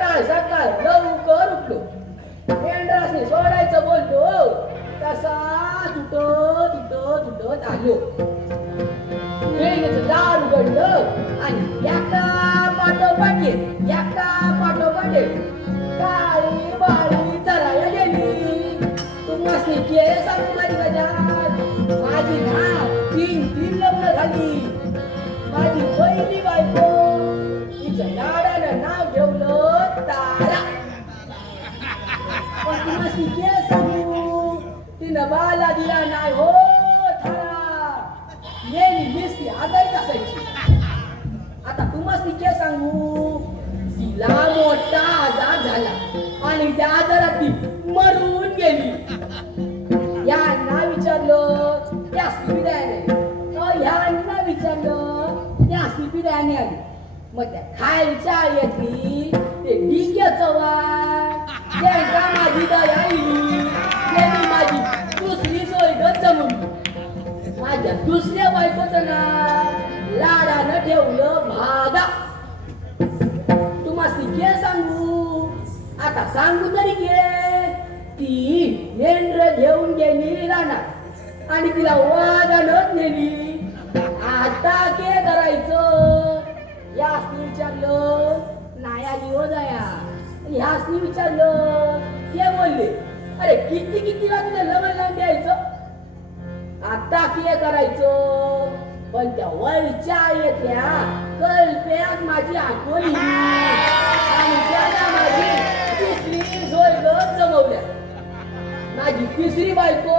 सकाळ सकाळ लवकर उठलो. मेंढरासनी सोडायचं बोलतो तसा तुटत आलो. वेळेचं दार उघडलं आणि एका पाठोपाठ काळी बाळी चराया गेली. तुम्हाला केस सांगू माझी गजात, माझी ना 3 लग्न झाली. माझी पहिली बायको, तिचं लाडानं नाव ठेवलं तारा. पण तुम्हाला केस सांगू, तिनं बाला दिला नाही हो थारा. नेहमी नुसती आजारी असायची. आता तुम्हाला केस सांगू, तिला मोठा आजार झाला आणि त्या आजारात ती मरून गेली. यांना विचारलं त्या सुविधाने, ह्यांना विचारलं त्या सुविधाने आली. मग त्या खालच्या येती ते डिग्या चव्हाण त्यांना माझी दया आली. त्यांनी माझी दुसरी सोय जमवली. माझ्या दुसऱ्या बायकोचं नाव लाडानं ठेवलं भागा. तुम्हाला घे सांगू, आता सांगू तरी घे. ती मेंढर घेऊन गेली रानात आणि तिला वादानच नेली. आता के करायचं यासनी विचारलं, नाही आली हो दया. ह्यासनी विचारलं, ते बोलले अरे किती वाजता लवण द्यायचं. आता के करायचं. पण त्या वरच्या येत्या कल्प्यात माझी आठवणी आणि त्याला माझी दुसरी सोयगत जमवल्या. माझी तिसरी बायको,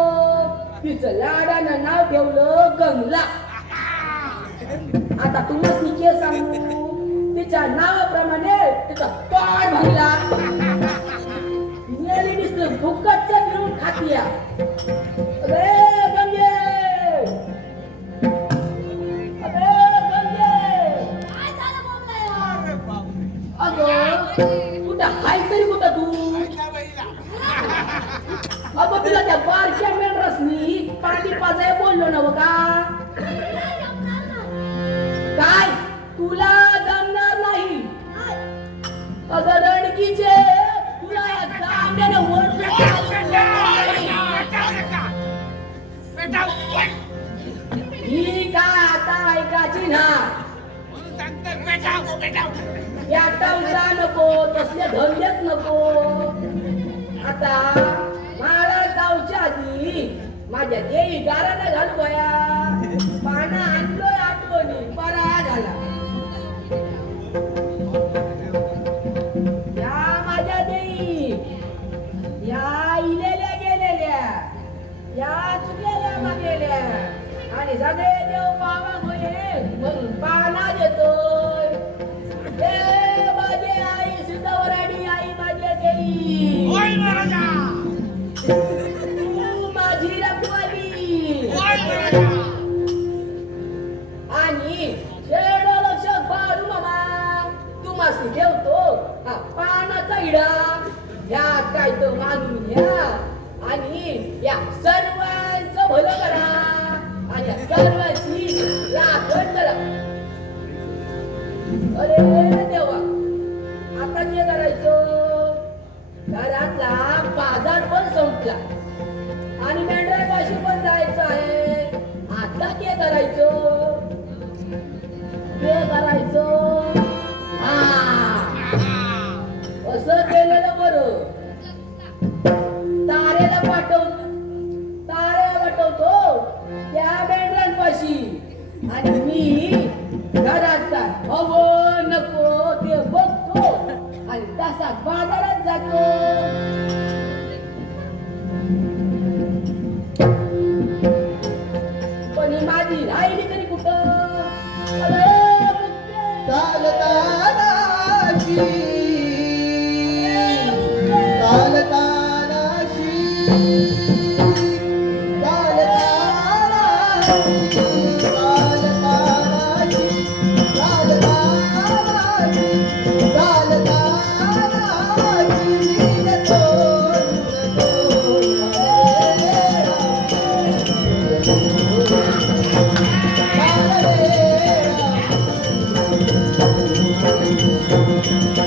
तिचं लाडानं नाव ठेवलं गंगला. आता तुम्हाला के सांगू, तिच्या नावाप्रमाणे तिचा तोंड भरला. नेली दिसलं फुकटचं मिळून खातिया. काहीतरी कुठं तू अगं तुला त्या बारक्या मेंढरासनी पाणी पाजाय बोललो ना का? काय तुला जमणार नाही. अगं रणकीचे तुला या दांड्यानं ही काय आता ऐकायची ना. या टवसा नको, तसल्या धंद्यात नको. आता मला गावच्या आधी माझ्या देवी गाराला घालू गया. पाना आणलोय आठवणी परा झाला. या माझ्या देवी, या इलेल्या गेलेल्या, या चुकलेल्या मागलेल्या आणि सगळे देव पावा होये म्हणून पाना देतोय. माझे आई सिद्धवराडी, आई माझ्या देवी, तू माझी रखवाली. आणि शेड लक्षात पाडू मामा, तू मासी ठेवतो हा पानाचा इडा. ह्या काय तो मागून घ्या आणि या सर्वांचं भलं करा आणि या सर्वांची राखण करा. अरे देवा, आता काय करायचं? घरातला बाजार पण संपला आणि मेंढरापाशी पण जायचं आहे. आता काय करायचं? असं केलेलं बरं. तारेला पाठवतो त्या मेंढरांपाशी आणि मी घरात हवं नको ते बघतो आणि तसाच बाजारात जातो. पण ही माझी राहिली तरी कुठं?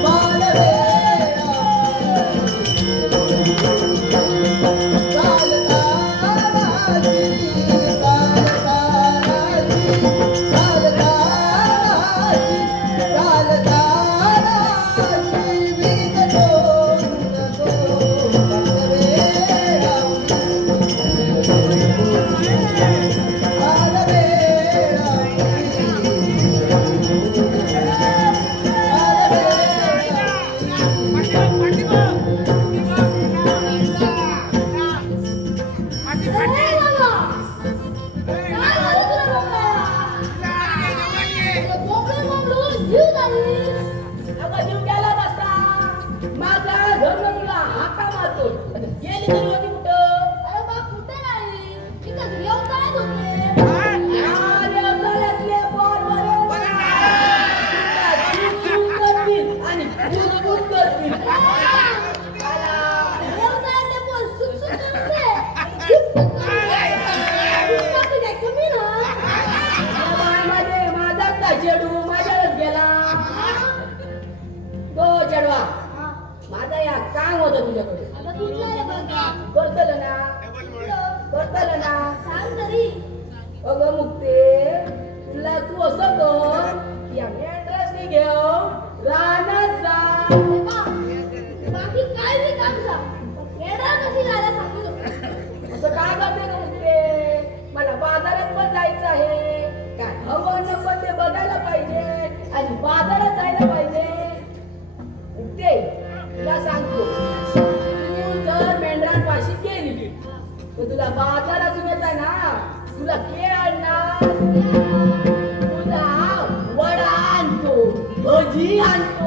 Bye. जीव नाही. अगं जीव गेला नसता माझा धर्म तुला हाका मारतो गेली तरी होती कुठं अरे बा कुठे नाही मी तर येऊन होते. अरे तळ्यातले बोर बरे करतील आणि बुजबुज करतील येऊन बोल सुख सुख करते. कमी ना मध्ये माझा का चेडू माझ्यावरच गेला तो चेडवा माझा या काम होतं तुझ्याकडे आता कुठला रे बघा करतल ना करतल ना सांग तरी. अगं मुक्ते तुला तू असं कर या मेंढरासनी घेऊन रानात जा अरे बा बाकी काय बी काम सांग येणार कशी जायला सांगू नको. असं काय करते का मुक्ते मला बाजारात पण जायचं आहे काय हवं नको ते बघायला पाहिजे आणि बाजारात जायला पाहिजे मुक्ते तुला सांगतो तू जर मेंढरांपाशी गेली तर तुला बाजारातून येता ना तुला केळ आणणार तुला वडा आणतो भजी आणतो